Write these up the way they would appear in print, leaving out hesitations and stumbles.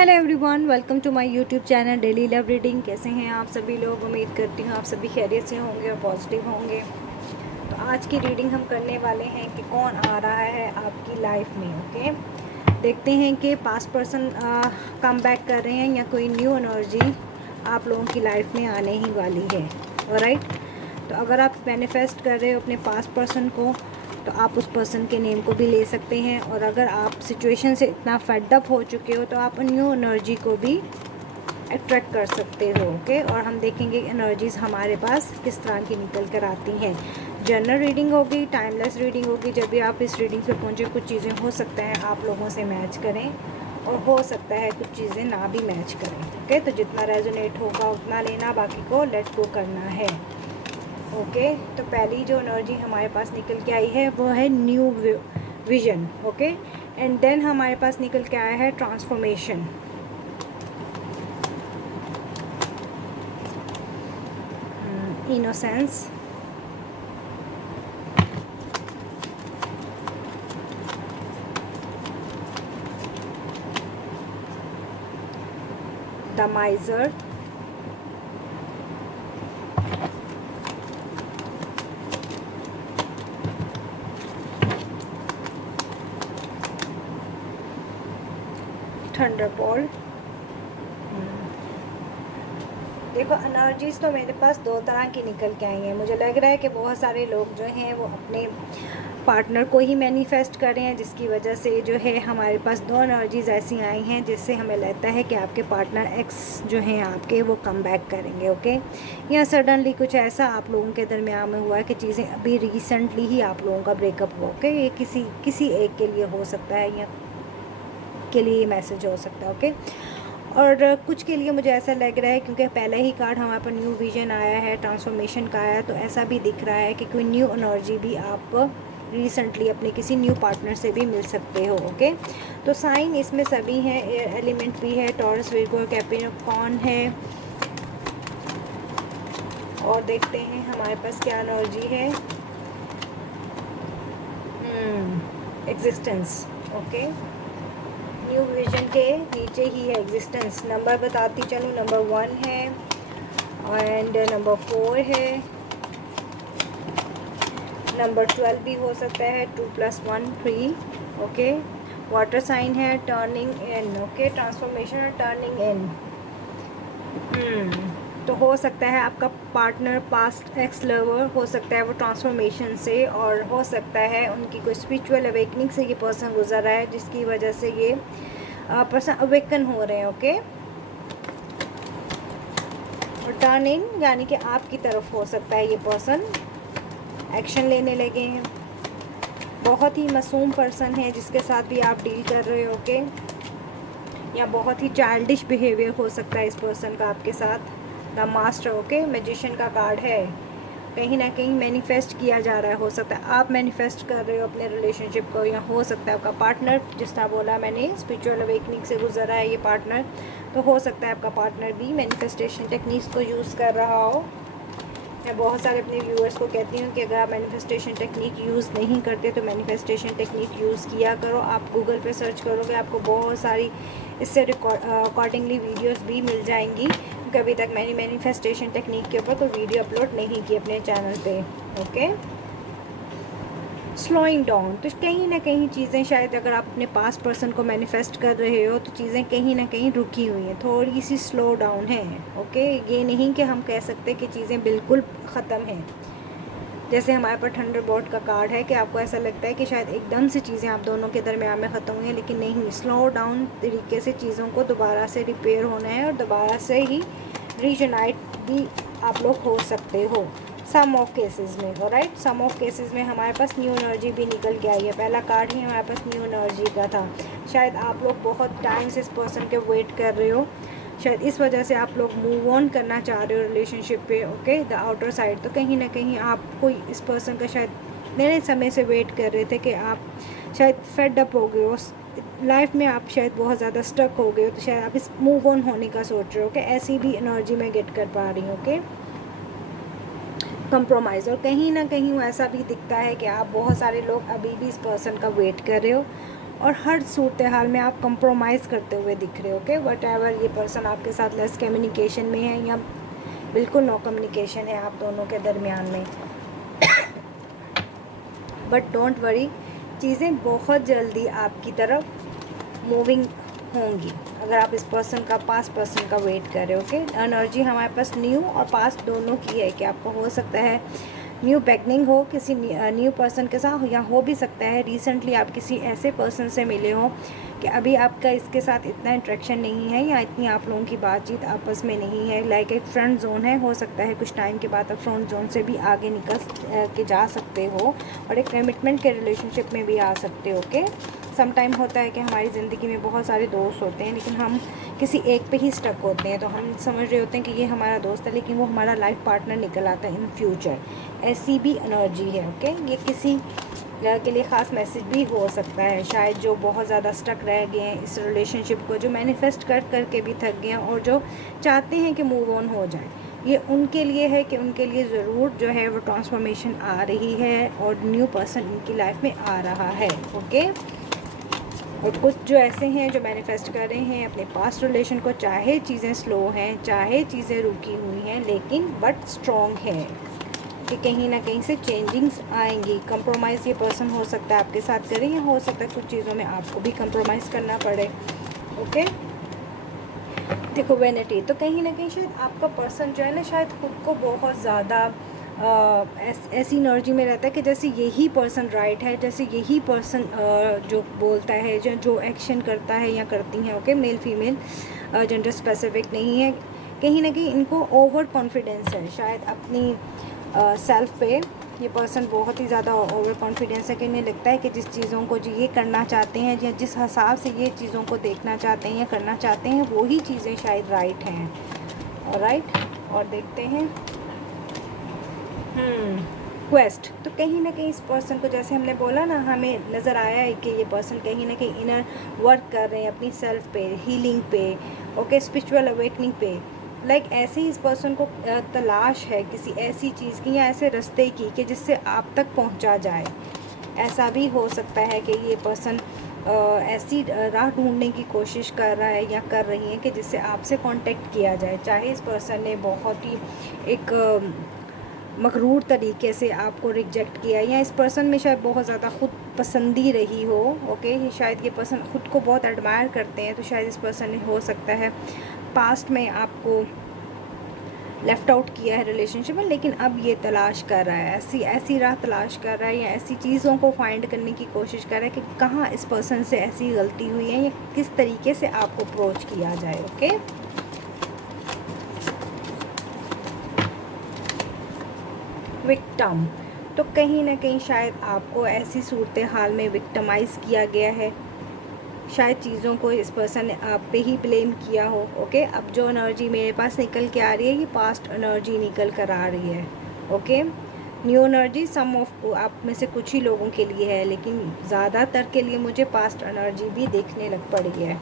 Hello everyone, welcome to my YouTube channel daily love reading. कैसे हैं आप सभी लोग? उम्मीद करती हूँ आप सभी खैरियत से होंगे और पॉजिटिव होंगे। तो आज की रीडिंग हम करने वाले हैं कि कौन आ रहा है आपकी लाइफ में। ओके, देखते हैं कि पास्ट पर्सन कम बैक कर रहे हैं या कोई न्यू एनर्जी आप लोगों की लाइफ में आने ही वाली है। ऑलराइट, तो अगर आप मैनिफेस्ट कर रहे हो अपने पास्ट पर्सन को तो आप उस पर्सन के नेम को भी ले सकते हैं। और अगर आप सिचुएशन से इतना फेडअप हो चुके हो तो आप न्यू एनर्जी को भी अट्रैक्ट कर सकते हो। ओके, और हम देखेंगे एनर्जीज़ हमारे पास किस तरह की निकल कर आती हैं। जनरल रीडिंग होगी, टाइमलेस रीडिंग होगी। जब भी आप इस रीडिंग पे पहुंचे कुछ चीज़ें हो सकता है आप लोगों से मैच करें और हो सकता है कुछ चीज़ें ना भी मैच करें। ओके, तो जितना रेजोनेट होगा उतना लेना, बाकी को लेट गो करना है। ओके, तो पहली जो एनर्जी हमारे पास निकल के आई है वो है new vision. Okay, and then हमारे पास निकल के आया है transformation. Innocence, the miser, thunderbolt. देखो, एनर्जीज़ तो मेरे पास दो तरह की निकल के आई हैं। मुझे लग रहा है कि बहुत सारे लोग जो हैं वो अपने पार्टनर को ही मैनिफेस्ट कर रहे हैं, जिसकी वजह से जो है हमारे पास दो एनर्जीज़ ऐसी आई हैं जिससे हमें लगता है कि आपके पार्टनर एक्स जो हैं आपके वो कम बैक करेंगे। ओके, या सडनली कुछ ऐसा आप लोगों के दरमियान में हुआ है कि चीज़ें अभी रिसेंटली ही आप लोगों का ब्रेकअप हुआ। ओके, ये किसी एक के लिए हो सकता है या के लिए मैसेज हो सकता है। ओके, और कुछ के लिए मुझे ऐसा लग रहा है क्योंकि पहले ही कार्ड हमारे पर न्यू विजन आया है, ट्रांसफॉर्मेशन का आया है, तो ऐसा भी दिख रहा है कि कोई न्यू एनर्जी भी आप रिसेंटली अपने किसी न्यू पार्टनर से भी मिल सकते हो। ओके, तो साइन इसमें सभी हैं, एयर एलिमेंट भी है, टॉरस, विर्गो, कैप्रिकॉर्न है। और देखते हैं हमारे पास क्या एनर्जी है। एग्जिस्टेंस। ओके, न्यू विजन के नीचे ही है एग्जिस्टेंस। नंबर बताती चलूँ, नंबर 1 है एंड नंबर 4 है, नंबर 12 भी हो सकता है, 2 + 1 3। ओके, वाटर साइन है, टर्निंग इन। ओके, ट्रांसफॉर्मेशन और टर्निंग इन। तो हो सकता है आपका पार्टनर पास्ट एक्स लवर हो सकता है वो ट्रांसफॉर्मेशन से, और हो सकता है उनकी कोई स्पिरिचुअल अवेकनिंग से ये पर्सन गुजर रहा है जिसकी वजह से ये पर्सन अवेकन हो रहे हैं। ओके, टर्न इन यानी कि आपकी तरफ हो सकता है ये पर्सन एक्शन लेने लगे हैं। बहुत ही मासूम पर्सन है जिसके साथ भी आप डील कर रहे हो। ओके, या बहुत ही चाइल्डिश बिहेवियर हो सकता है इस पर्सन का आपके साथ। The master. ओके, मैजिशियन का कार्ड है। कहीं ना कहीं मैनिफेस्ट किया जा रहा है, हो सकता है आप मैनिफेस्ट कर रहे हो अपने रिलेशनशिप को, या हो सकता है आपका पार्टनर, जिस तरह बोला मैंने स्पिरिचुअल अवेकनिंग से गुजर रहा है ये पार्टनर, तो हो सकता है आपका पार्टनर भी मैनिफेस्टेशन टेक्निक्स को यूज़ कर रहा हो। मैं बहुत सारे अपने व्यूअर्स को कहती हूँ कि अगर आप मैनिफेस्टेशन टेक्निक यूज़ नहीं करते तो मैनिफेस्टेशन टेक्निक यूज़ किया करो। आप गूगल पे सर्च करोगे आपको बहुत सारी इससे अकॉर्डिंगली वीडियोस भी मिल जाएंगी, क्योंकि अभी तक मैंने मैनिफेस्टेशन टेक्निक के ऊपर कोई वीडियो अपलोड नहीं की अपने चैनल पे। ओके, स्लोइंग डाउन, तो कहीं ना कहीं चीज़ें शायद अगर आप अपने पास पर्सन को मैनिफेस्ट कर रहे हो तो चीज़ें कहीं ना कहीं रुकी हुई हैं, थोड़ी सी स्लो डाउन है। ओके, ये नहीं कि हम कह सकते कि चीज़ें बिल्कुल ख़त्म हैं। जैसे हमारे पास थंडरबोल्ट का कार्ड है कि आपको ऐसा लगता है कि शायद एकदम से चीज़ें आप दोनों के दरमियान में ख़त्म हुई हैं, लेकिन नहीं, स्लो डाउन तरीके से चीज़ों को दोबारा से रिपेयर होना है और दोबारा से ही रीयूनाइट भी आप लोग हो सकते हो सम ऑफ केसेस में। ऑलराइट, सम ऑफ केसेस में हमारे पास न्यू एनर्जी भी निकल के आई है। पहला कार्ड ही हमारे पास न्यू एनर्जी का था। शायद आप लोग बहुत टाइम से इस पर्सन के वेट कर रहे हो, शायद इस वजह से आप लोग मूव ऑन करना चाह रहे हो रिलेशनशिप पे। ओके, द आउटर साइड, तो कहीं ना कहीं आप कोई इस पर्सन का शायद नए समय से वेट कर रहे थे कि आप शायद फेड अप हो गए हो लाइफ में, आप शायद बहुत ज़्यादा स्टक हो गए हो, तो शायद आप इस मूव ऑन होने का सोच रहे हो कि ऐसी भी एनर्जी मैं गेट कर पा रही हूँ। ओके, कंप्रोमाइज़, और कहीं ना कहीं वो ऐसा भी दिखता है कि आप बहुत सारे लोग अभी भी इस पर्सन का वेट कर रहे हो और हर सूरत हाल में आप कंप्रोमाइज़ करते हुए दिख रहे हो। ओके, वट एवर ये पर्सन आपके साथ लेस कम्युनिकेशन में है या बिल्कुल नो कम्युनिकेशन है आप दोनों के दरमियान में, बट डोंट वरी, चीज़ें बहुत जल्दी आपकी तरफ मूविंग होंगी अगर आप इस पर्सन का, पास्ट पर्सन का वेट कर रहे हो। ओके, एनर्जी हमारे पास न्यू और पास्ट दोनों की है कि आपका हो सकता है न्यू बिगनिंग हो किसी न्यू पर्सन के साथ, या हो भी सकता है रिसेंटली आप किसी ऐसे पर्सन से मिले हो कि अभी आपका इसके साथ इतना इंटरेक्शन नहीं है या इतनी आप लोगों की बातचीत आपस में नहीं है, लाइक एक फ्रेंड जोन है। हो सकता है कुछ टाइम के बाद आप फ्रेंड जोन से भी आगे निकल के जा सकते हो और एक कमिटमेंट के रिलेशनशिप में भी आ सकते हो। ओके, सम टाइम होता है कि हमारी ज़िंदगी में बहुत सारे दोस्त होते हैं लेकिन हम किसी एक पे ही स्टक होते हैं, तो हम समझ रहे होते हैं कि ये हमारा दोस्त है लेकिन वो हमारा लाइफ पार्टनर निकल आता है इन फ्यूचर। ऐसी भी एनर्जी है। ओके, ये किसी के लिए ख़ास मैसेज भी हो सकता है, शायद जो बहुत ज़्यादा स्टक रह गए हैं इस रिलेशनशिप को, जो मैनिफेस्ट कर करके भी थक गए हैं और जो चाहते हैं कि मूव ऑन हो जाए, ये उनके लिए है कि उनके लिए ज़रूर जो है वो ट्रांसफॉर्मेशन आ रही है और न्यू पर्सन इनकी लाइफ में आ रहा है। ओके, और कुछ जो ऐसे हैं जो मैनिफेस्ट कर रहे हैं अपने पास्ट रिलेशन को, चाहे चीज़ें स्लो हैं, चाहे चीज़ें रुकी हुई हैं, लेकिन बट स्ट्रॉन्ग है कि कहीं ना कहीं से चेंजिंग्स आएंगी। कंप्रोमाइज़ ये पर्सन हो सकता है आपके साथ करें या हो सकता है कुछ चीज़ों में आपको भी कंप्रोमाइज़ करना पड़े। ओके, देखो वेनिटी, तो कहीं ना कहीं शायद आपका पर्सन जो है ना शायद खुद को बहुत ज़्यादा ऐसी एनर्जी में रहता है कि जैसे यही पर्सन राइट है, जैसे यही पर्सन जो बोलता है, जो एक्शन करता है या करती हैं। Okay, male female gender specific नहीं है, कहीं ना कहीं इनको ओवर कॉन्फिडेंस है शायद अपनी सेल्फ पे। ये पर्सन बहुत ही ज़्यादा ओवर कॉन्फिडेंस है कि इन्हें लगता है कि जिस चीज़ों को ये करना चाहते हैं या जिस हिसाब से ये चीज़ों को देखना चाहते हैं या करना चाहते हैं वही चीज़ें शायद राइट हैं। राइट, और देखते हैं क्वेस्ट, तो कहीं ना कहीं इस पर्सन को, जैसे हमने बोला ना, हमें नज़र आया है कि ये पर्सन कहीं ना कहीं इनर वर्क कर रहे हैं अपनी सेल्फ पे, हीलिंग पे, ओके, स्पिरिचुअल अवेकनिंग पे। लाइक ऐसे ही इस पर्सन को तलाश है किसी ऐसी चीज़ की या ऐसे रास्ते की कि जिससे आप तक पहुंचा जाए। ऐसा भी हो सकता है कि ये पर्सन ऐसी राह ढूंढने की कोशिश कर रहा है या कर रही है कि जिससे आपसे कांटेक्ट किया जाए, चाहे इस पर्सन ने बहुत ही एक मगरूर तरीके से आपको रिजेक्ट किया या इस पर्सन में शायद बहुत ज़्यादा खुद पसंदी रही हो। ओके, शायद ये पर्सन खुद को बहुत एडमायर करते हैं, तो शायद इस पर्सन ने हो सकता है पास्ट में आपको लेफ़्ट आउट किया है रिलेशनशिप में, लेकिन अब ये तलाश कर रहा है, ऐसी राह तलाश कर रहा है या ऐसी चीज़ों को फाइंड करने की कोशिश कर रहा है कि कहाँ इस पर्सन से ऐसी गलती हुई है या किस तरीके से आपको अप्रोच किया जाए। ओके, विक्टिम, तो कहीं ना कहीं शायद आपको ऐसी सूरत हाल में विक्टिमाइज़ किया गया है, शायद चीज़ों को इस पर्सन ने आप पे ही ब्लेम किया हो। ओके, अब जो एनर्जी मेरे पास निकल के आ रही है ये पास्ट एनर्जी निकल कर आ रही है। Okay, new energy some of आप में से कुछ ही लोगों के लिए है, लेकिन ज़्यादातर के लिए मुझे पास्ट एनर्जी भी देखने लग पड़ी है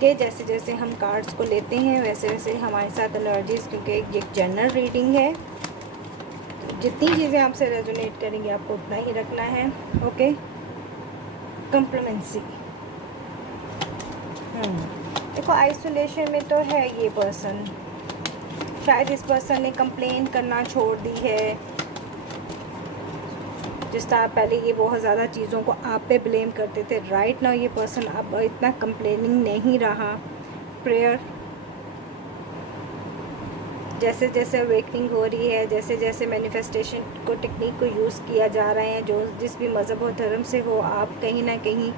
कि जैसे जैसे हम कार्ड्स को लेते हैं वैसे वैसे हमारे साथ एनर्जीज़, क्योंकि ये जनरल रीडिंग है, जितनी चीज़ें आपसे रेजोनेट करेंगी आपको उतना ही रखना है। ओके, कम्प्लीमेंसी, देखो आइसोलेशन में तो है ये पर्सन, शायद इस पर्सन ने कंप्लेन करना छोड़ दी है। जिस तरह पहले ये बहुत ज़्यादा चीज़ों को आप पे ब्लेम करते थे, राइट नाउ ये पर्सन अब इतना कंप्लेनिंग नहीं रहा। प्रेयर, जैसे जैसे अवेकनिंग हो रही है, जैसे जैसे मैनिफेस्टेशन को टेक्निक को यूज़ किया जा रहा है, जो जिस भी मज़हब और धर्म से हो, आप कहीं ना कहीं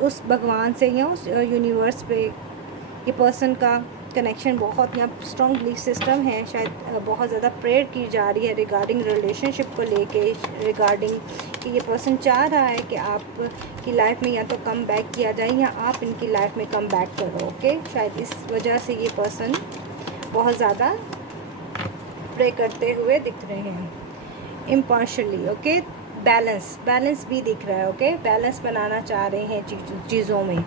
उस भगवान से या उस यूनिवर्स पे ये पर्सन का कनेक्शन बहुत या स्ट्रॉन्ग बिलीफ सिस्टम है, शायद बहुत ज़्यादा प्रेयर की जा रही है रिगार्डिंग रिलेशनशिप को लेके, रिगार्डिंग कि ये पर्सन चाह रहा है कि आप की लाइफ में या तो कम बैक किया जाए या आप इनकी लाइफ में कम बैक करो। ओके, शायद इस वजह से ये पर्सन बहुत ज़्यादा प्रे करते हुए दिख रहे हैं इम्पार्शली। ओके, बैलेंस भी दिख रहा है। ओके, बैलेंस बनाना चाह रहे हैं चीज़ों में,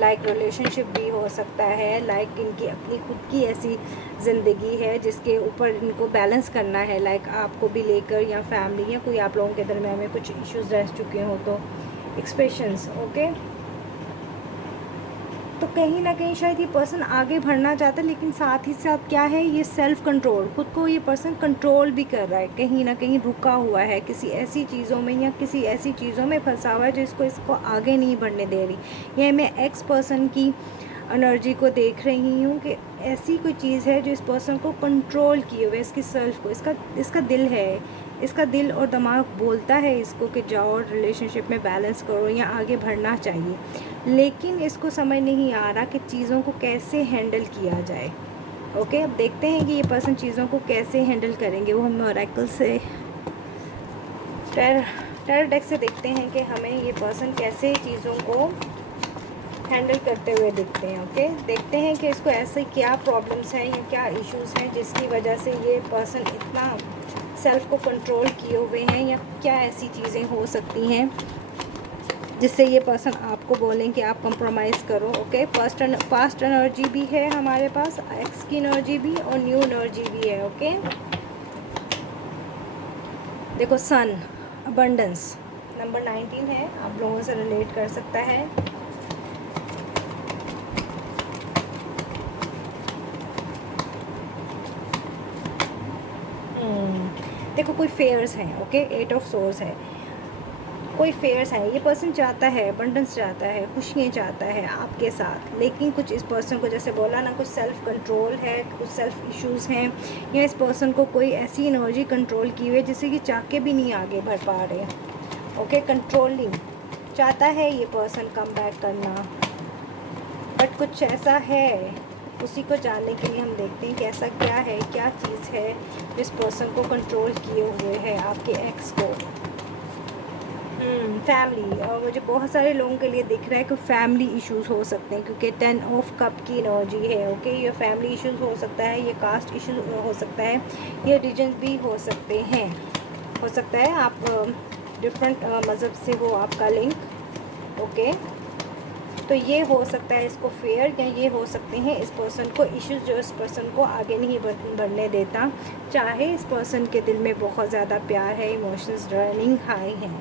लाइक रिलेशनशिप भी हो सकता है, लाइक इनकी अपनी खुद की ऐसी ज़िंदगी है जिसके ऊपर इनको बैलेंस करना है, लाइक आपको भी लेकर या फैमिली या कोई आप लोगों के दरम्यान में कुछ इश्यूज़ रह चुके हो तो एक्सप्रेशंस। ओके, तो कहीं ना कहीं शायद ये पर्सन आगे बढ़ना चाहता है, लेकिन साथ ही साथ क्या है, ये सेल्फ कंट्रोल, खुद को ये पर्सन कंट्रोल भी कर रहा है, कहीं ना कहीं रुका हुआ है किसी ऐसी चीज़ों में या किसी ऐसी चीज़ों में फंसा हुआ है जो इसको आगे नहीं बढ़ने दे रही। ये मैं एक्स पर्सन की एनर्जी को देख रही हूँ कि ऐसी कोई चीज़ है जो इस पर्सन को कंट्रोल किए हुए, इसकी सेल्फ को, इसका दिल है, इसका दिल और दिमाग बोलता है इसको कि जाओ रिलेशनशिप में बैलेंस करो या आगे बढ़ना चाहिए, लेकिन इसको समझ नहीं आ रहा कि चीज़ों को कैसे हैंडल किया जाए। ओके, अब देखते हैं कि ये पर्सन चीज़ों को कैसे हैंडल करेंगे। वो हम ओरेकल से टैरो डेक से देखते हैं कि हमें ये पर्सन कैसे चीज़ों को हैंडल करते हुए दिखते हैं। ओके, देखते हैं कि इसको ऐसे क्या प्रॉब्लम्स हैं या क्या इश्यूज़ हैं जिसकी वजह से ये पर्सन इतना सेल्फ को कंट्रोल किए हुए हैं, या क्या ऐसी चीज़ें हो सकती हैं जिससे ये पर्सन आपको बोलें कि आप कंप्रोमाइज़ करो। ओके, पास्ट एनर्जी भी है हमारे पास, एक्स की एनर्जी भी और न्यू एनर्जी भी है। ओके, देखो सन, अबंडेंस, नंबर 19 है, आप लोगों से रिलेट कर सकता है। देखो कोई फेयर्स हैं। ओके, 8 ऑफ सोर्स है, कोई फेयर्स है। ये पर्सन चाहता है अबंडेंस, चाहता है खुशियाँ, चाहता है आपके साथ, लेकिन कुछ इस पर्सन को, जैसे बोला ना, कुछ सेल्फ कंट्रोल है, कुछ सेल्फ इश्यूज़ हैं, या इस पर्सन को कोई ऐसी एनर्जी कंट्रोल की हुई है जिससे कि चाह के भी नहीं आगे बढ़ पा रहे। ओके, कंट्रोलिंग चाहता है ये पर्सन कम बैक करना, बट कुछ ऐसा है, उसी को जानने के लिए हम देखते हैं कि ऐसा क्या है, क्या चीज़ है जिस पर्सन को कंट्रोल किए हुए है आपके एक्स को। फैमिली, और मुझे बहुत सारे लोगों के लिए दिख रहा है कि फैमिली इश्यूज़ हो सकते हैं, क्योंकि 10 ऑफ कप की एनर्जी है। ओके, ये फैमिली इश्यूज़ हो सकता है, ये कास्ट इशू हो सकता है, ये रीजन भी हो सकते हैं, हो सकता है आप डिफरेंट मज़हब से हो आपका लिंक। ओके, तो ये हो सकता है इसको फेयर, या ये हो सकते हैं इस पर्सन को इश्यूज़ जो इस पर्सन को आगे नहीं बढ़ने देता, चाहे इस पर्सन के दिल में बहुत ज़्यादा प्यार है, इमोशंस रनिंग हाई हैं।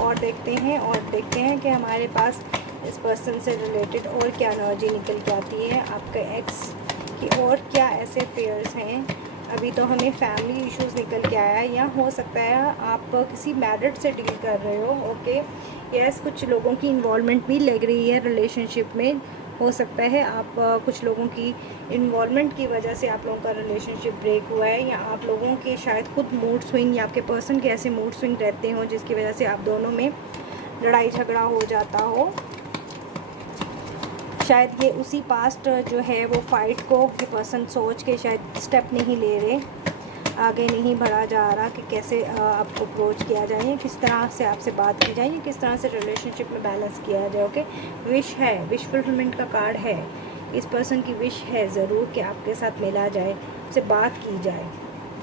और देखते हैं कि हमारे पास इस पर्सन से रिलेटेड और क्या एनर्जी निकल के आती है, आपके एक्स की और क्या ऐसे फेयर्स हैं। अभी तो हमें फैमिली इश्यूज़ निकल के आया, या हो सकता है आप किसी मैरिड से डील कर रहे हो। ओके, यस, कुछ लोगों की इन्वॉल्वमेंट भी लग रही है रिलेशनशिप में। हो सकता है आप कुछ लोगों की इन्वॉल्वमेंट की वजह से आप लोगों का रिलेशनशिप ब्रेक हुआ है, या आप लोगों के शायद खुद मूड स्विंग, या आपके पर्सन के ऐसे मूड स्विंग रहते हो जिसकी वजह से आप दोनों में लड़ाई झगड़ा हो जाता हो। शायद ये उसी पास्ट जो है वो फाइट को के पर्सन सोच के शायद स्टेप नहीं ले रहे, आगे नहीं बढ़ा जा रहा कि कैसे आपको अप्रोच किया जाए, या किस तरह से आपसे बात की जाए, या किस तरह से रिलेशनशिप में बैलेंस किया जाए। ओके, विश है, विश फुलफिलमेंट का कार्ड है, इस पर्सन की विश है ज़रूर कि आपके साथ मिला जाए, उससे बात की जाए।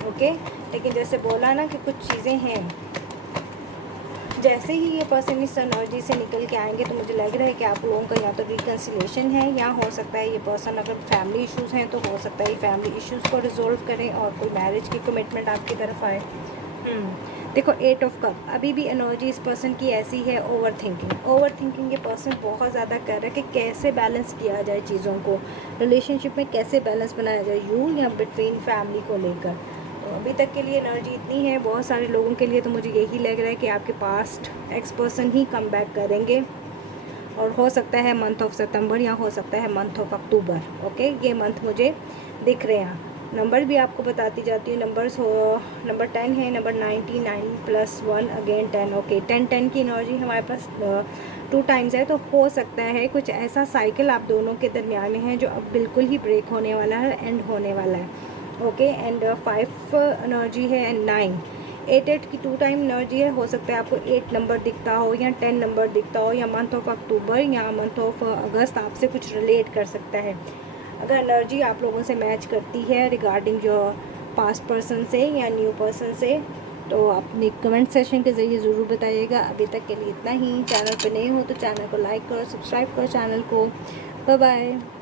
ओके, लेकिन जैसे बोला ना कि कुछ चीज़ें हैं, जैसे ही ये पर्सन इस एनर्जी से निकल के आएंगे तो मुझे लग रहा है कि आप लोगों का या तो रिकन्सिलेशन है, या हो सकता है ये पर्सन अगर फैमिली इश्यूज़ हैं तो हो सकता है ये फैमिली इश्यूज़ को रिजोल्व करें और कोई मैरिज की कमिटमेंट आपकी तरफ आए। देखो 8 ऑफ कप, अभी भी एनर्जी इस पर्सन की ऐसी है, ओवर थिंकिंग ये पर्सन बहुत ज़्यादा कर रहा है कि कैसे बैलेंस किया जाए चीज़ों को, रिलेशनशिप में कैसे बैलेंस बनाया जाए, यू या बिटवीन फैमिली को लेकर। तो अभी तक के लिए एनर्जी इतनी है, बहुत सारे लोगों के लिए तो मुझे यही लग रहा है कि आपके पास्ट एक्स पर्सन ही कम बैक करेंगे, और हो सकता है मंथ ऑफ सितंबर, या हो सकता है मंथ ऑफ अक्टूबर। ओके, ये मंथ मुझे दिख रहे हैं। नंबर भी आपको बताती जाती हूँ, नंबर्स हो, नंबर 10 है, नंबर 99 + 1 अगेन 10। ओके, 10 की एनर्जी हमारे पास 2 टाइम्स है, तो हो सकता है कुछ ऐसा साइकिल आप दोनों के दरमियान में है जो अब बिल्कुल ही ब्रेक होने वाला है, एंड होने वाला है। ओके, एंड 5 एनर्जी है, एंड 9, 8 की 2 टाइम एनर्जी है। हो सकता है आपको 8 नंबर दिखता हो, या 10 नंबर दिखता हो, या मंथ ऑफ अक्टूबर या मंथ ऑफ अगस्त आपसे कुछ रिलेट कर सकता है। अगर एनर्जी आप लोगों से मैच करती है रिगार्डिंग जो पास्ट पर्सन से या न्यू पर्सन से, तो अपने कमेंट सेशन के ज़रिए ज़रूर बताइएगा। अभी तक के लिए इतना ही। चैनल पर नए हो तो चैनल को लाइक करो, सब्सक्राइब करो चैनल को। Bye bye.